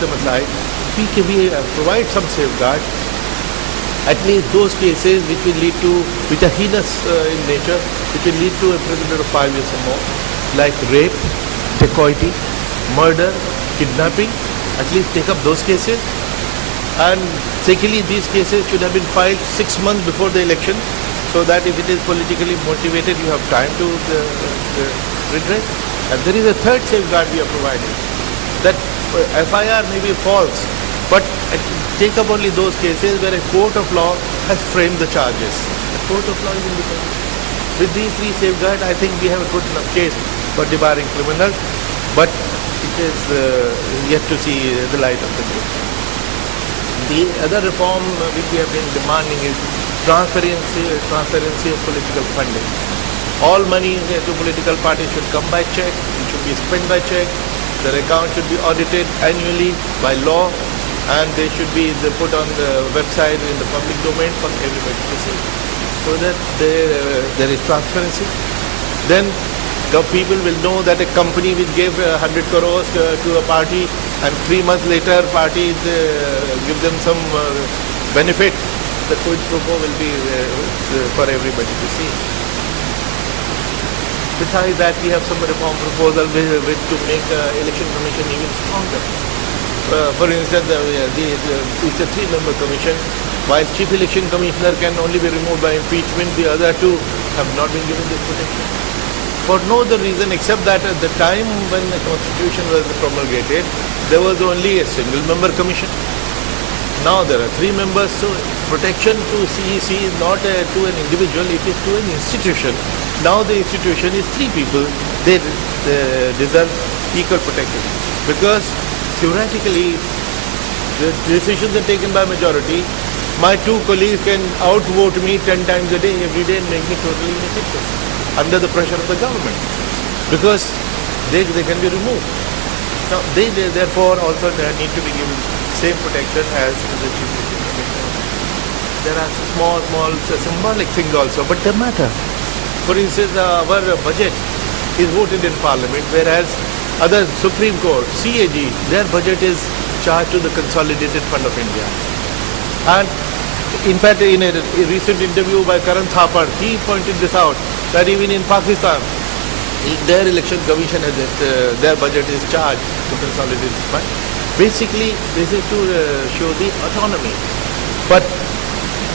them aside. We provide some safeguard. At least those cases which are heinous in nature, which will lead to a imprisonment of 5 years or more, like rape, dacoity, murder, kidnapping. At least take up those cases. And secondly, these cases should have been filed 6 months before the election, so that if it is politically motivated, you have time to redress. And there is a third safeguard we are providing, that FIR may be false, but take up only those cases where a court of law has framed the charges. The court of law is independent. With these three safeguards, I think we have a good enough case for debarring criminals, but it is yet to see the light of the day. The other reform which we have been demanding is transparency of political funding. All money to political parties should come by check, it should be spent by check, their account should be audited annually by law, and they should be put on the website in the public domain for everybody to see, so that there is transparency. Then the people will know that a company will give 100 crores to a party, and 3 months later party give them some benefit. The quid pro quo will be for everybody to see. Besides that, we have some reform proposal to make election commission even stronger. For instance, it's a 3-member commission. While Chief Election Commissioner can only be removed by impeachment, the other two have not been given this protection. For no other reason except that at the time when the Constitution was promulgated, there was only a single-member commission. Now there are 3 members, so protection to CEC is not to an individual, it is to an institution. Now the institution is 3 people, they deserve equal protection. Because theoretically, the decisions are taken by majority. My 2 colleagues can outvote me 10 times a day, every day, and make me totally ineffective under the pressure of the government, because they can be removed. Now, they therefore also need to be given same protection as the Chief Election Commissioner. There are small symbolic things also, but they matter. For instance, our budget is voted in Parliament, whereas other Supreme Court, CAG, their budget is charged to the Consolidated Fund of India. And in fact, in a recent interview by Karan Thapar, he pointed this out, that even in Pakistan, their election commission has their budget is charged to Consolidated Fund. Basically, this is to show the autonomy. But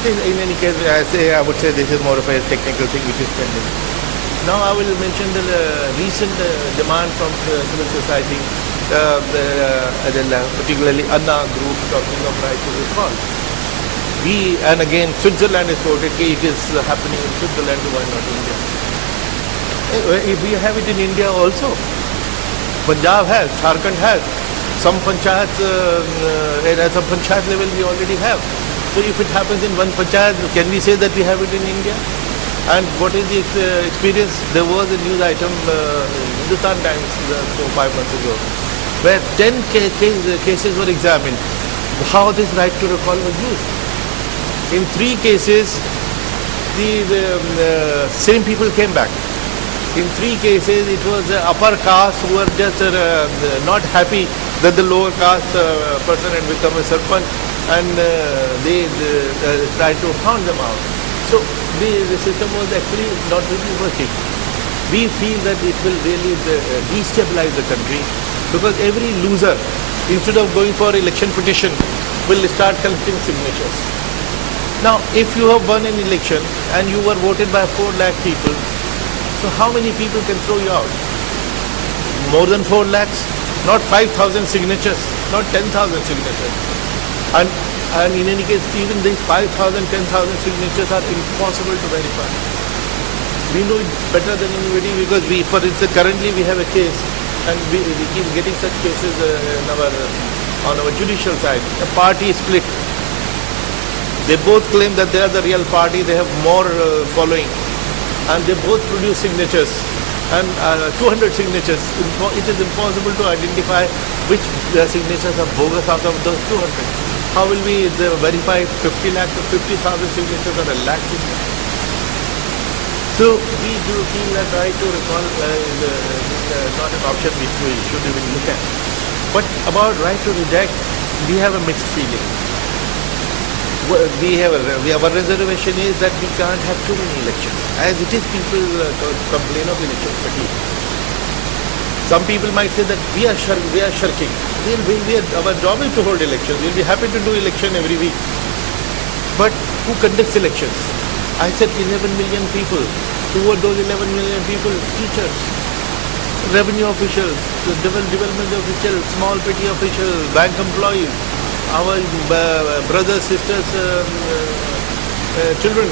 in any case, I would say this is more of a technical thing which is pending. Now I will mention the recent demand from civil society, particularly Anna group talking of right to recall. And again, Switzerland is quoted, it is happening in Switzerland, why not India? We have it in India also. Punjab has, Jharkhand has. Some panchayat level we already have. So if it happens in one panchayat, can we say that we have it in India? And what is the experience? There was a news item in Hindustan Times 5 months ago, where 10 cases were examined, how this right to recall was used. In 3 cases, the same people came back. In 3 cases, it was the upper caste who were just not happy that the lower caste person had become a sarpanch, and they tried to hound them out. So the system was actually not really working. We feel that it will really destabilize the country, because every loser, instead of going for election petition, will start collecting signatures. Now, if you have won an election and you were voted by 4 lakh people, so how many people can throw you out? More than 4 lakhs? Not 5,000 signatures, not 10,000 signatures. And in any case, even these 5,000, 10,000 signatures are impossible to verify. We know it better than anybody, because for instance, currently we have a case, and we keep getting such cases on our judicial side. A party is split. They both claim that they are the real party, they have more following, and they both produce signatures, and 200 signatures. It is impossible to identify which signatures are bogus out of those 200. How will we verify 50 lakhs or 50,000 signatures or a lakh signatures? So we do feel that right to recall is not an option which we should even look at. But about right to reject, we have a mixed feeling. Our reservation is that we can't have too many elections. As it is, people complain of election fatigue. Some people might say that we are shirking. Our job is to hold elections. We'll be happy to do election every week. But who conducts elections? I said 11 million people. Who are those 11 million people? Teachers, revenue officials, development officials, small petty officials, bank employees, our brothers, sisters, children,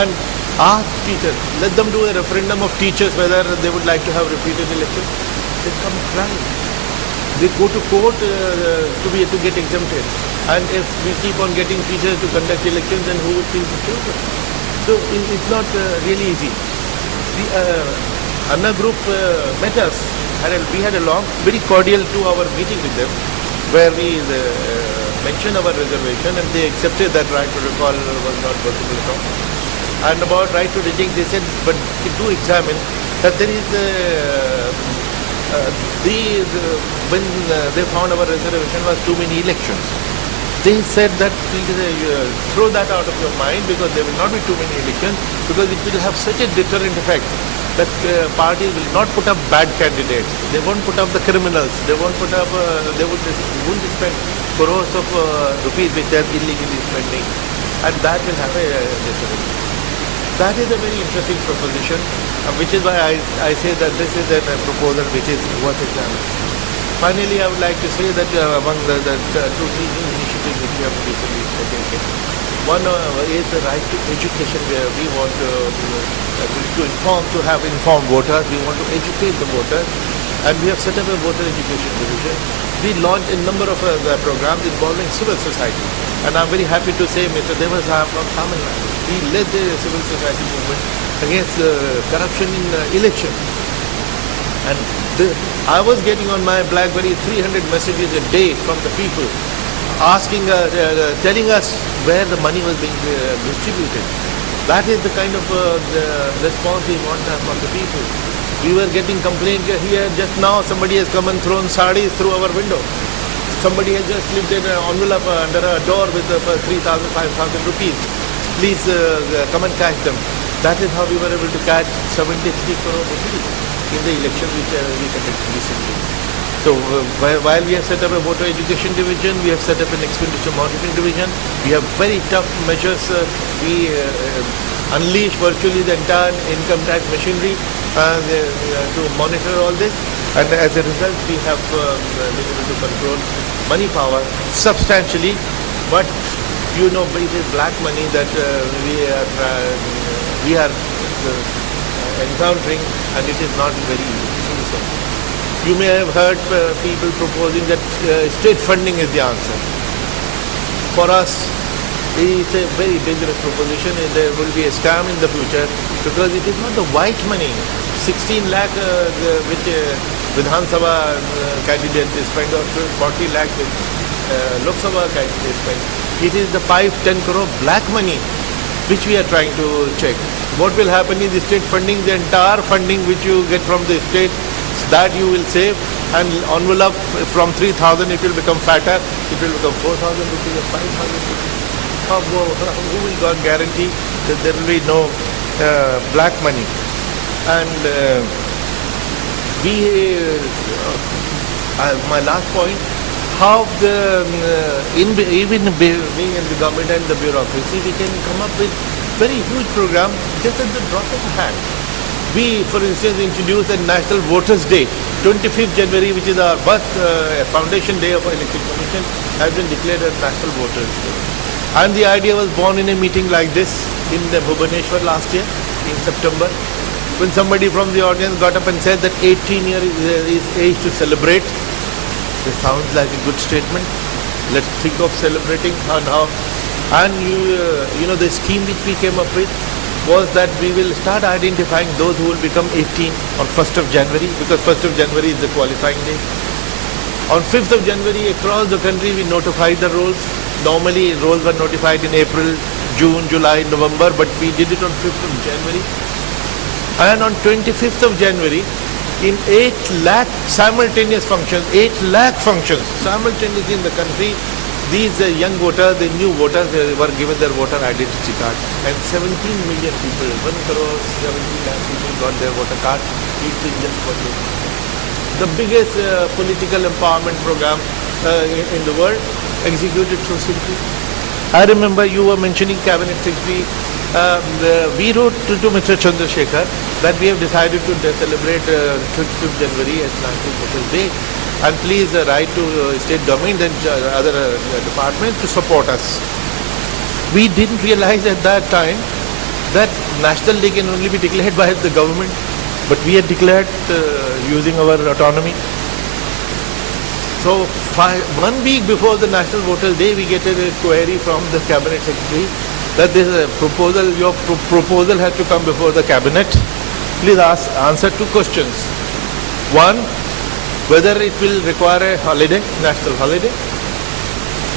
and ask teachers. Let them do a referendum of teachers whether they would like to have repeated elections. They come crying. They go to court to get exempted. And if we keep on getting teachers to conduct elections, then who will feed the children? So it's not really easy. The Anna group met us. We had a long, very cordial 2-hour meeting with them, where we mentioned our reservation, and they accepted that right to recall was not possible at all. And about right to reject, they said, but do examine that there is when they found our reservation was too many elections. They said that throw that out of your mind, because there will not be too many elections, because it will have such a deterrent effect that parties will not put up bad candidates. They won't put up the criminals. They won't put up. They won't spend crores of rupees which they are illegally spending, and that will have a deterrent. That is a very interesting proposition, which is why I say that this is a proposal which is worth examining. Finally, I would like to say that among the 2-3 new initiatives which we have recently taken, one is the right to education, where we want to have informed voters. We want to educate the voters, and we have set up a voter education division. We launched a number of programs involving civil society, and I'm very happy to say Mr. Devas from Tamil Nadu, he led the civil society movement against corruption in election. And I was getting on my BlackBerry 300 messages a day from the people, asking, telling us where the money was being distributed. That is the kind of response we want from the people. We were getting complaints here just now. Somebody has come and thrown sarees through our window. Somebody has just slipped an envelope under a door with 3,000, 5,000 rupees. Please come and catch them. That is how we were able to catch 73 crore rupees in the election which we conducted recently. So while we have set up a voter education division, we have set up an expenditure monitoring division. We have very tough measures. We unleash virtually the entire income tax machinery to monitor all this. And as a result, we have been able to control money power substantially. But you know, it is black money that we are encountering, and it is not very easy to do so. You may have heard people proposing that state funding is the answer. For us, it's a very dangerous proposition, and there will be a scam in the future, because it is not the white money, 16 lakh which Vidhan Sabha candidates spend, or 40 lakh which Lok Sabha candidates spend. It is the 5-10 crore black money which we are trying to check. What will happen is the state funding, the entire funding which you get from the state, that you will save, and envelope from 3,000 it will become fatter, it will become 4,000 rupees or 5,000 rupees. Who will guarantee that there will be no black money? And my last point, how even being in the government and the bureaucracy, we can come up with very huge program just at the drop of a hat. We, for instance, introduced a National Voters' Day. 25th January, which is our birth foundation day of Election Commission, has been declared as National Voters' Day. And the idea was born in a meeting like this in Bhubaneswar last year, in September, when somebody from the audience got up and said that 18 years is age to celebrate. It sounds like a good statement. Let's think of celebrating and how. And you know, the scheme which we came up with was that we will start identifying those who will become 18 on 1st of January, because 1st of January is the qualifying day. On 5th of January, across the country, we notified the rolls. Normally, rolls were notified in April, June, July, November, but we did it on 5th of January. And on 25th of January, in 8 lakh simultaneous functions, 8 lakh functions simultaneously in the country. These young voters, the new voters were given their voter identity card, and 17 million people, 1 crore 17 lakh people got their voter card each in just 48 months. The biggest political empowerment program in the world, executed so simply. I remember you were mentioning Cabinet Secretary. We wrote to Mr. Chandrasekhar that we have decided to celebrate 5th January as National Voters Day, and please write to state government and other departments to support us. We didn't realize at that time that National Day can only be declared by the government, but we had declared using our autonomy. So 1 week before the National Voters Day, we get a query from the Cabinet Secretary that this proposal, your proposal has to come before the Cabinet. Please answer 2 questions. 1, whether it will require a holiday, national holiday.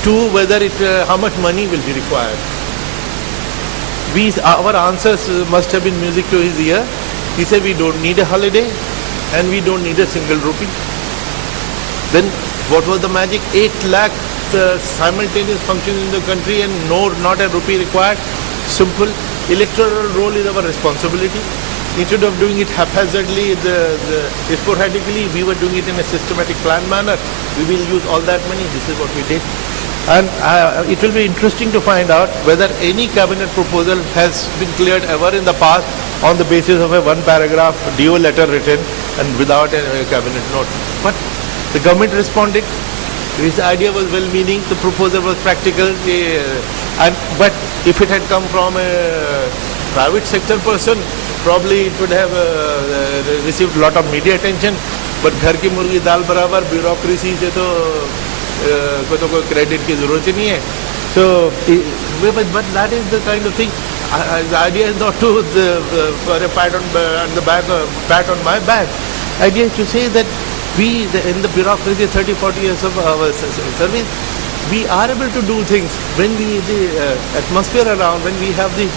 2, whether how much money will be required. Our answers must have been music to his ear. He said we don't need a holiday and we don't need a single rupee. Then what was the magic? 8 lakh simultaneous functions in the country and not a rupee required. Simple. Electoral roll is our responsibility. Instead of doing it haphazardly, sporadically, we were doing it in a systematic planned manner. We will use all that money. This is what we did. And it will be interesting to find out whether any cabinet proposal has been cleared ever in the past on the basis of a 1-paragraph DO letter written and without a cabinet note. But the government responded. His idea was well-meaning, the proposal was practical, but if it had come from a private sector person, probably it would have received a lot of media attention. But घर की मुर्गी दाल बराबर, bureaucracy से तो कोई credit की ज़रूरत ही नहीं है. So, but that is the kind of thing. The idea is not to for a pat on my back. The idea is to say that we, in the bureaucracy, 30-40 years of our service, we are able to do things when the atmosphere around, when we have the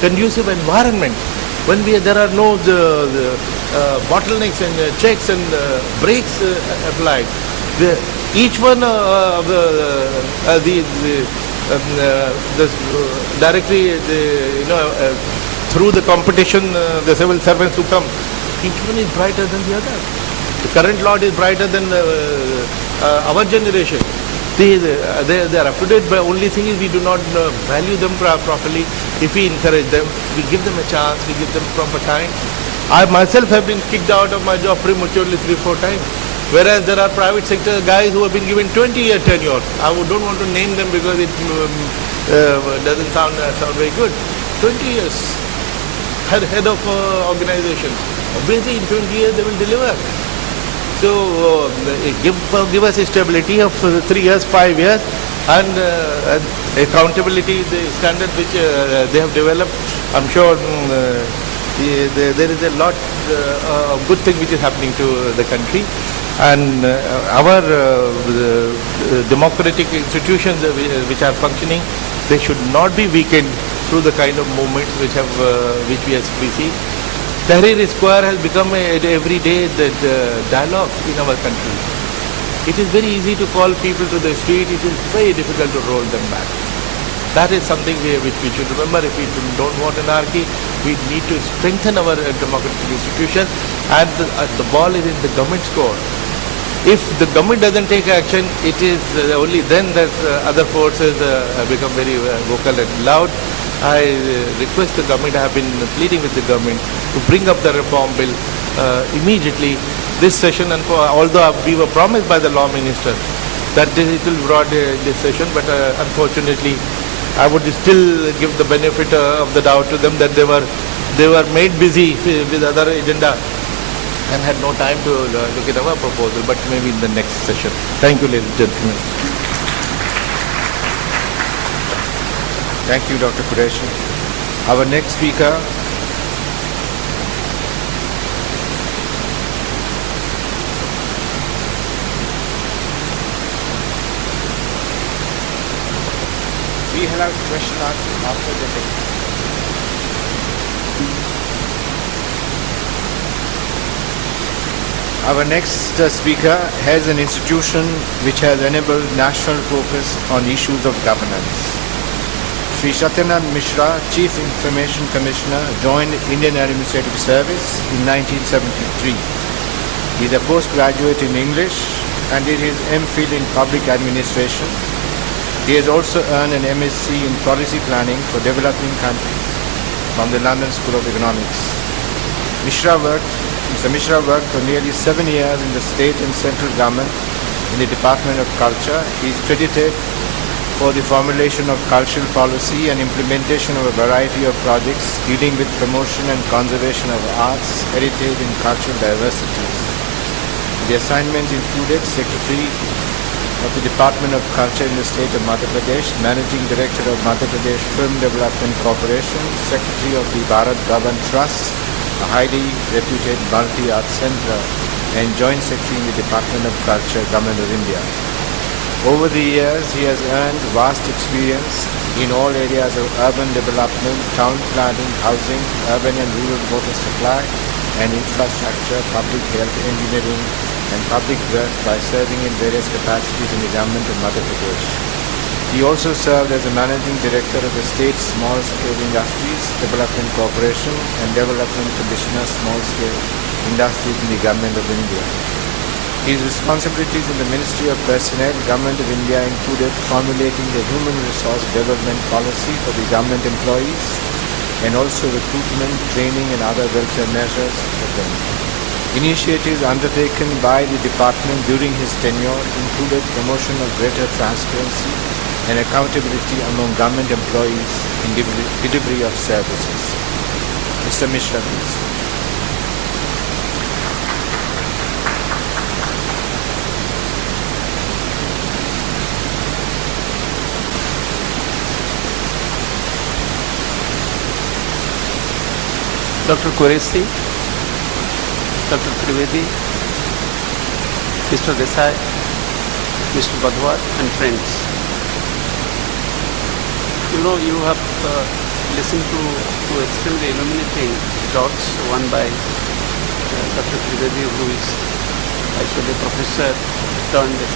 conducive environment, when there are no bottlenecks and checks and brakes applied. Each one directly through the competition, the civil servants who come, each one is brighter than the other. The current lot is brighter than our generation. They are up to date, but only thing is we do not value them properly. If we encourage them, we give them a chance, we give them proper time. I myself have been kicked out of my job prematurely 3-4 times. Whereas there are private sector guys who have been given 20-year tenure. I don't want to name them because it doesn't sound very good. 20 years, head of organizations. Obviously in 20 years they will deliver. So give us a stability of 3 years, 5 years, and accountability, the standard which they have developed. I'm sure there is a lot of good thing which is happening to the country. And our democratic institutions which are functioning, they should not be weakened through the kind of movements which we see. Tahrir Square has become every day the dialogue in our country. It is very easy to call people to the street. It is very difficult to roll them back. That is something which we should remember. If we don't want anarchy, we need to strengthen our democratic institutions, and the ball is in the government's court. If the government doesn't take action, it is only then that other forces become very vocal and loud. I request the government, I have been pleading with the government to bring up the reform bill immediately this session, and although we were promised by the law minister that it will be brought in this session, but unfortunately I would still give the benefit of the doubt to them that they were made busy with other agenda and had no time to look at our proposal, but maybe in the next session. Thank you, ladies and gentlemen. Thank you, Dr. Qureshi. Our next speaker, we have a question answer after the next. Our next speaker has an institution which has enabled national focus on issues of governance. Sri Satyanand Mishra, Chief Information Commissioner, joined Indian Administrative Service in 1973. He is a postgraduate in English and did his MPhil in Public Administration. He has also earned an MSc in Policy Planning for Developing Countries from the London School of Economics. Mr. Mishra worked for nearly 7 years in the state and central government in the Department of Culture. He is credited for the formulation of cultural policy and implementation of a variety of projects dealing with promotion and conservation of arts, heritage and cultural diversity. The assignments included Secretary of the Department of Culture in the state of Madhya Pradesh, Managing Director of Madhya Pradesh Film Development Corporation, Secretary of the Bharat Bhavan Trust, a highly reputed multi-art center, and Joint Secretary in the Department of Culture, Government of India. Over the years, he has earned vast experience in all areas of urban development, town planning, housing, urban and rural water supply and infrastructure, public health, engineering, and public work by serving in various capacities in the government of Madhya Pradesh. He also served as a managing director of the State Small Scale Industries Development Corporation and Development Commissioner Small Scale Industries in the Government of India. His responsibilities in the Ministry of Personnel, Government of India included formulating the human resource development policy for the government employees and also recruitment, training and other welfare measures for them. Initiatives undertaken by the department during his tenure included promotion of greater transparency and accountability among government employees in delivery of services. Mr. Mishra, please. Dr. Qureshi, Dr. Trivedi, Mr. Desai, Mr. Badwar and friends. You have listened to two extremely illuminating talks, one by Dr. Trivedi, who is actually a professor turned